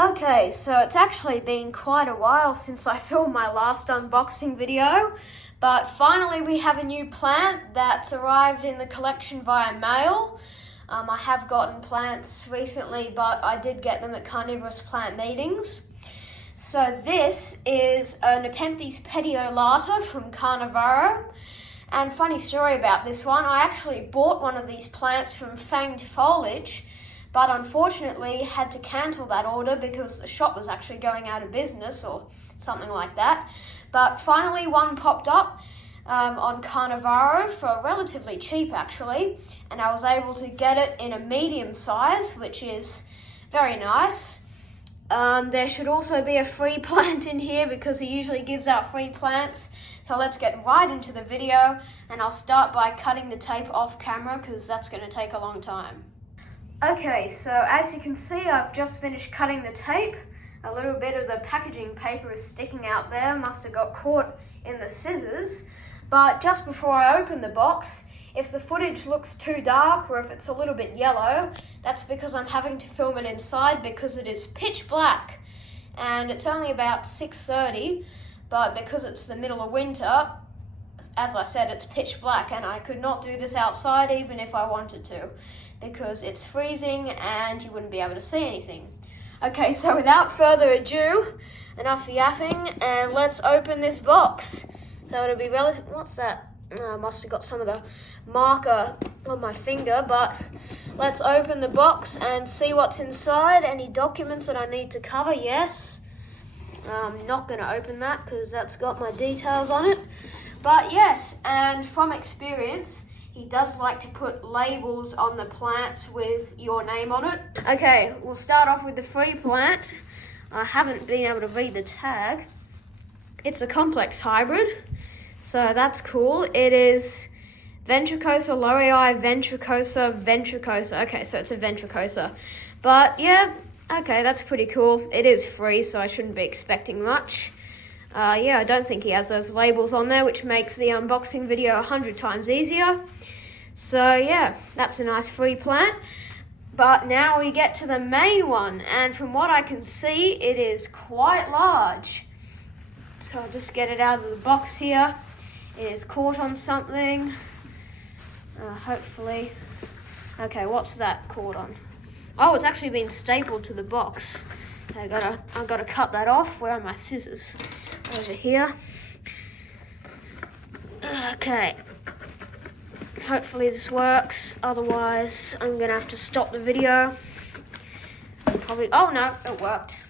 Okay, so it's actually been quite a while since I filmed my last unboxing video, but finally we have a new plant that's arrived in the collection via mail. I have gotten plants recently, but I did get them at Carnivaro's plant meetings. So this is a Nepenthes Petiolata from Carnivaro. And funny story about this one, I actually bought one of these plants from Fanged Foliage, but unfortunately had to cancel that order because the shop was actually going out of business or something like that. But finally one popped up on Carnivaro for relatively cheap actually, and I was able to get it in a medium size, which is very nice. There should also be a free plant in here because he usually gives out free plants. So let's get right into the video, and I'll start by cutting the tape off camera because that's going to take a long time. Okay, so as you can see, I've just finished cutting the tape. A little bit of the packaging paper is sticking out there, must have got caught in the scissors. But just before I open the box, if the footage looks too dark or if it's a little bit yellow, that's because I'm having to film it inside because it is pitch black. And it's only about 6:30, but because it's the middle of winter, as I said, it's pitch black, and I could not do this outside even if I wanted to, because it's freezing and you wouldn't be able to see anything. Okay, so without further ado, enough yapping, and let's open this box. So it'll be relative. What's that? I must have got some of the marker on my finger, but let's open the box and see what's inside. Any documents that I need to cover? Yes. I'm not going to open that because that's got my details on it. But yes, and from experience, he does like to put labels on the plants with your name on it. Okay, we'll start off with the free plant. I haven't been able to read the tag. It's a complex hybrid, so that's cool. It is Ventricosa laurii ventricosa. Okay, so it's a ventricosa. But yeah, okay, that's pretty cool. It is free, so I shouldn't be expecting much. Yeah, I don't think he has those labels on there, which makes the unboxing video 100 times easier. So yeah, that's a nice free plant. But now we get to the main one, and from what I can see, it is quite large. So I'll just get it out of the box here. It is caught on something. Hopefully. Okay, what's that caught on? Oh, it's actually been stapled to the box. I've got to cut that off. Where are my scissors? Over here. Okay. Hopefully this works. Otherwise, I'm going to have to stop the video. Probably. Oh no, it worked.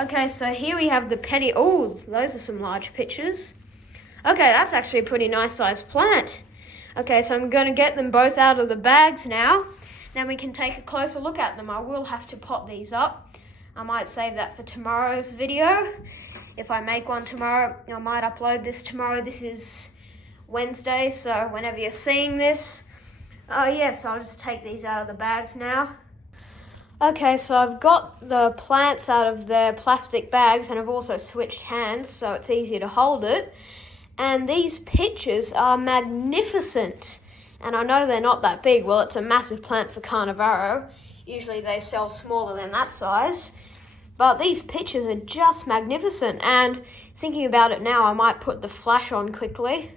Okay, so here we have the Oh, those are some large pictures. Okay, that's actually a pretty nice sized plant. Okay, so I'm going to get them both out of the bags now. Then we can take a closer look at them. I will have to pot these up. I might save that for tomorrow's video. If I make one tomorrow, I might upload this tomorrow. This is Wednesday, so whenever you're seeing this, yes, I'll just take these out of the bags now. Okay, so I've got the plants out of their plastic bags, and I've also switched hands so it's easier to hold it. And these pictures are magnificent. And I know they're not that big. Well, it's a massive plant for Carnivaro. Usually they sell smaller than that size. But these pictures are just magnificent. And thinking about it now, I might put the flash on quickly.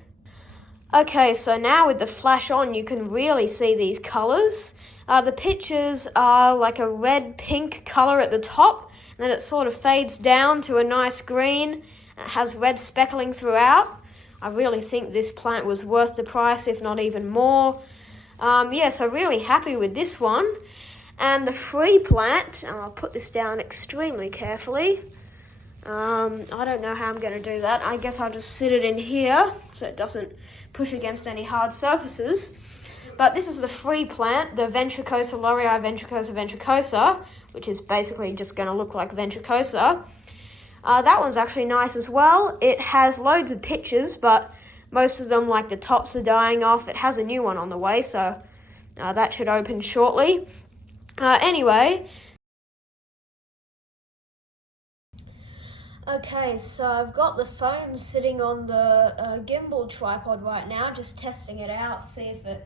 Okay, so now with the flash on, you can really see these colors. The pictures are like a red-pink color at the top, and then it sort of fades down to a nice green. It has red speckling throughout. I really think this plant was worth the price, if not even more. Yeah, so really happy with this one. And the free plant, I'll put this down extremely carefully. I don't know how I'm going to do that. I guess I'll just sit it in here so it doesn't push against any hard surfaces. But this is the free plant, the Ventricosa laurii ventricosa, which is basically just going to look like ventricosa. That one's actually nice as well. It has loads of pictures, but most of them, like the tops, are dying off. It has a new one on the way, so that should open shortly. Anyway. Okay, so I've got the phone sitting on the gimbal tripod right now, just testing it out, see if it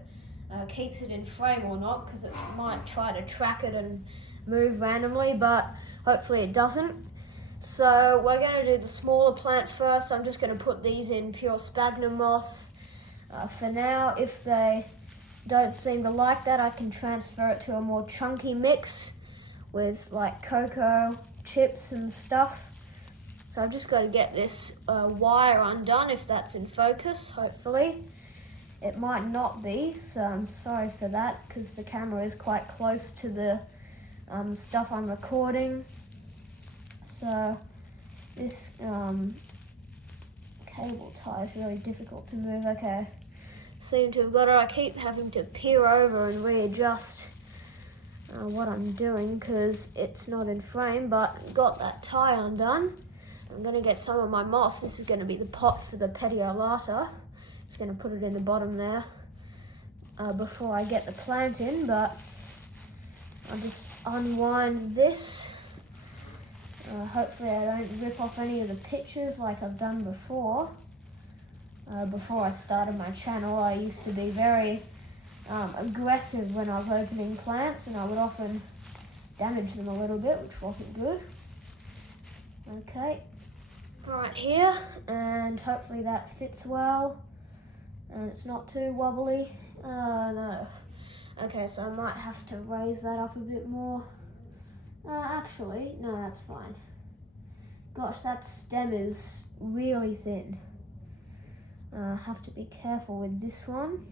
keeps it in frame or not, because it might try to track it and move randomly, but Hopefully it doesn't. So we're going to do the smaller plant first. I'm just going to put these in pure sphagnum moss. For now, if they don't seem to like that, I can transfer it to a more chunky mix with like cocoa chips and stuff. So I've just got to get this wire undone, if that's in focus, hopefully. It might not be, so I'm sorry for that, because the camera is quite close to the stuff I'm recording. So this cable tie is really difficult to move. Okay, seem to have got it. I keep having to peer over and readjust what I'm doing because it's not in frame, but got that tie undone. I'm going to get some of my moss. This is going to be the pot for the Petiolata. Just going to put it in the bottom there before I get the plant in, but I'll just unwind this. Hopefully I don't rip off any of the pictures like I've done before. Before I started my channel, I used to be very aggressive when I was opening plants, and I would often damage them a little bit, which wasn't good. Okay, right here, and hopefully that fits well, and it's not too wobbly. No. Okay, so I might have to raise that up a bit more. Actually, no, that's fine. Gosh, that stem is really thin. I have to be careful with this one,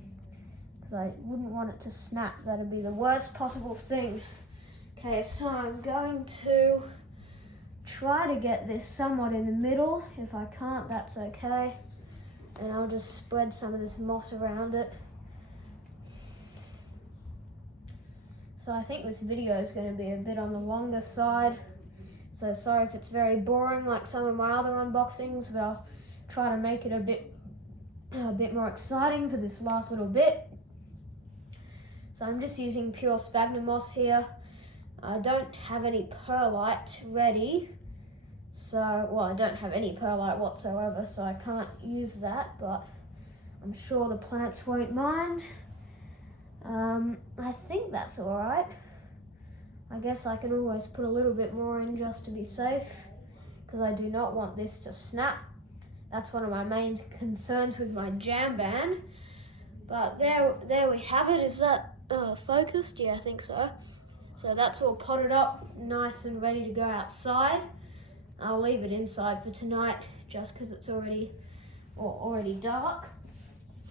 because I wouldn't want it to snap. That'd be the worst possible thing. Okay, so I'm going to try to get this somewhat in the middle. If I can't, that's okay. And I'll just spread some of this moss around it. So I think this video is going to be a bit on the longer side. So sorry if it's very boring like some of my other unboxings, but I'll try to make it a bit more exciting for this last little bit. So I'm just using pure sphagnum moss here. I don't have any perlite ready. So, well, I don't have any perlite whatsoever, so I can't use that, but I'm sure the plants won't mind. I think that's all right. I guess I can always put a little bit more in just to be safe, because I do not want this to snap. That's one of my main concerns with my jam band. But there we have it. Is that focused? Yeah, I think so. So that's all potted up, nice and ready to go outside. I'll leave it inside for tonight just because it's already dark.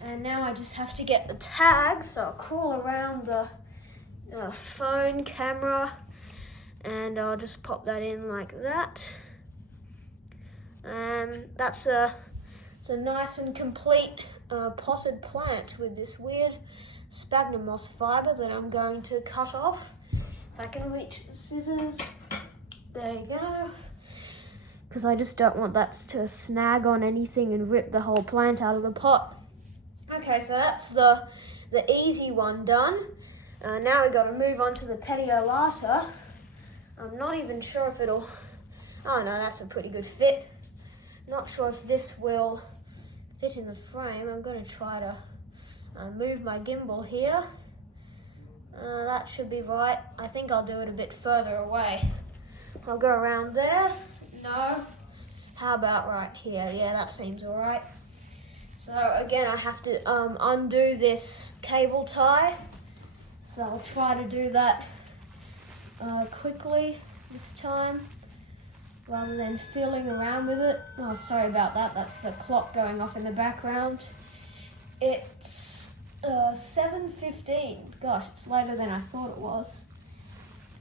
And now I just have to get the tags, so I'll crawl around the phone camera and I'll just pop that in like that. And that's it's a nice and complete potted plant with this weird sphagnum moss fibre that I'm going to cut off. If I can reach the scissors, there you go. Because I just don't want that to snag on anything and rip the whole plant out of the pot. Okay, so that's the easy one done. Now we've got to move on to the Petiolata. I'm not even sure if it'll... Oh no, that's a pretty good fit. Not sure if this will fit in the frame. I'm going to try to move my gimbal here. That should be right. I think I'll do it a bit further away. I'll go around there. No. How about right here? Yeah, that seems all right. So again, I have to undo this cable tie. So I'll try to do that quickly this time, rather than fiddling around with it. Oh, sorry about that. That's the clock going off in the background. It's 7:15. Gosh, it's later than I thought it was.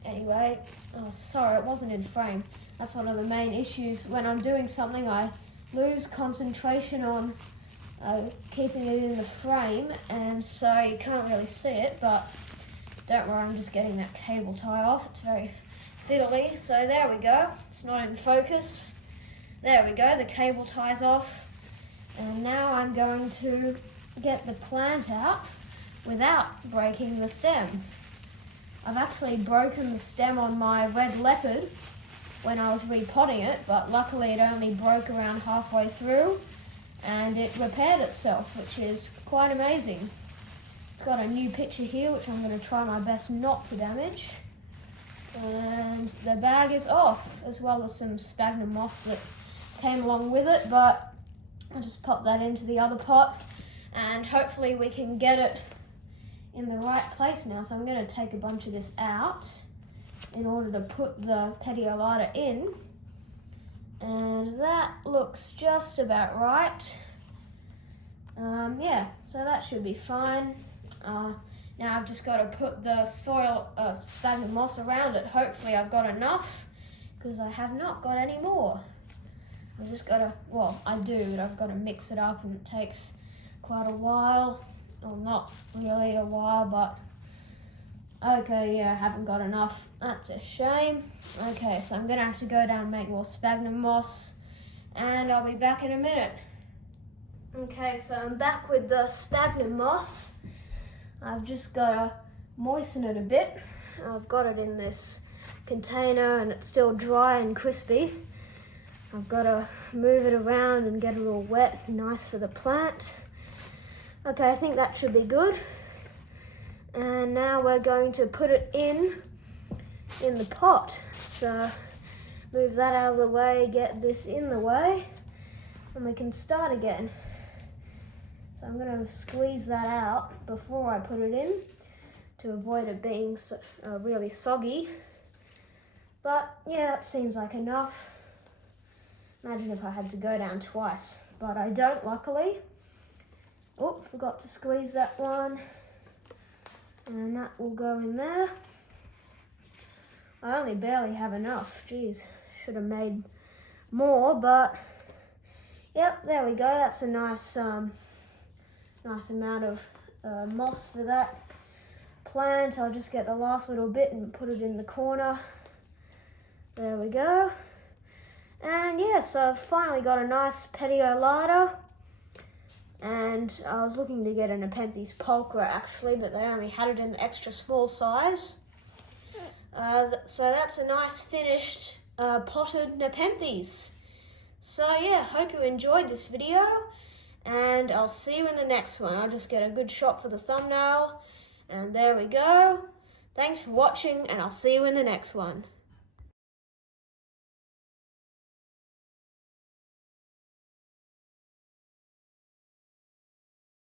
Anyway, oh, sorry, it wasn't in frame. That's one of the main issues. When I'm doing something, I lose concentration on keeping it in the frame, and so you can't really see it, but don't worry, I'm just getting that cable tie off. It's very fiddly. So there we go. It's not in focus. There we go. The cable tie's off. And now I'm going to get the plant out without breaking the stem. I've actually broken the stem on my red leopard when I was repotting it, but luckily it only broke around halfway through and it repaired itself, which is quite amazing. It's got a new picture here, which I'm going to try my best not to damage. And the bag is off, as well as some sphagnum moss that came along with it, but I'll just pop that into the other pot and hopefully we can get it in the right place now. So I'm going to take a bunch of this out in order to put the Petiolata in, and that looks just about right. Yeah, so that should be fine. Now I've just got to put the soil sphagnum moss around it. Hopefully I've got enough, because I have not got any more. I've just got to, well, I do, but I've got to mix it up and it takes quite a while. Well, not really a while, but okay, yeah, I haven't got enough. That's a shame. Okay, so I'm going to have to go down and make more sphagnum moss, and I'll be back in a minute. Okay, so I'm back with the sphagnum moss. I've just got to moisten it a bit. I've got it in this container and it's still dry and crispy. I've got to move it around and get it all wet, nice for the plant. Okay, I think that should be good. And now we're going to put it in the pot. So move that out of the way, get this in the way, and we can start again. So I'm going to squeeze that out before I put it in to avoid it being really soggy. But yeah, that seems like enough. Imagine if I had to go down twice, but I don't, luckily. Oh, forgot to squeeze that one. And that will go in there. I only barely have enough. Jeez, should have made more, but yep, there we go. That's a nice nice amount of moss for that plant. I'll just get the last little bit and put it in the corner. There we go. And yeah, so I've finally got a nice Petiolata. And I was looking to get a Nepenthes pulchra actually, but they only had it in the extra small size. So that's a nice finished potted Nepenthes. So yeah, hope you enjoyed this video, and I'll see you in the next one. I'll just get a good shot for the thumbnail, and there we go. Thanks for watching, and I'll see you in the next one.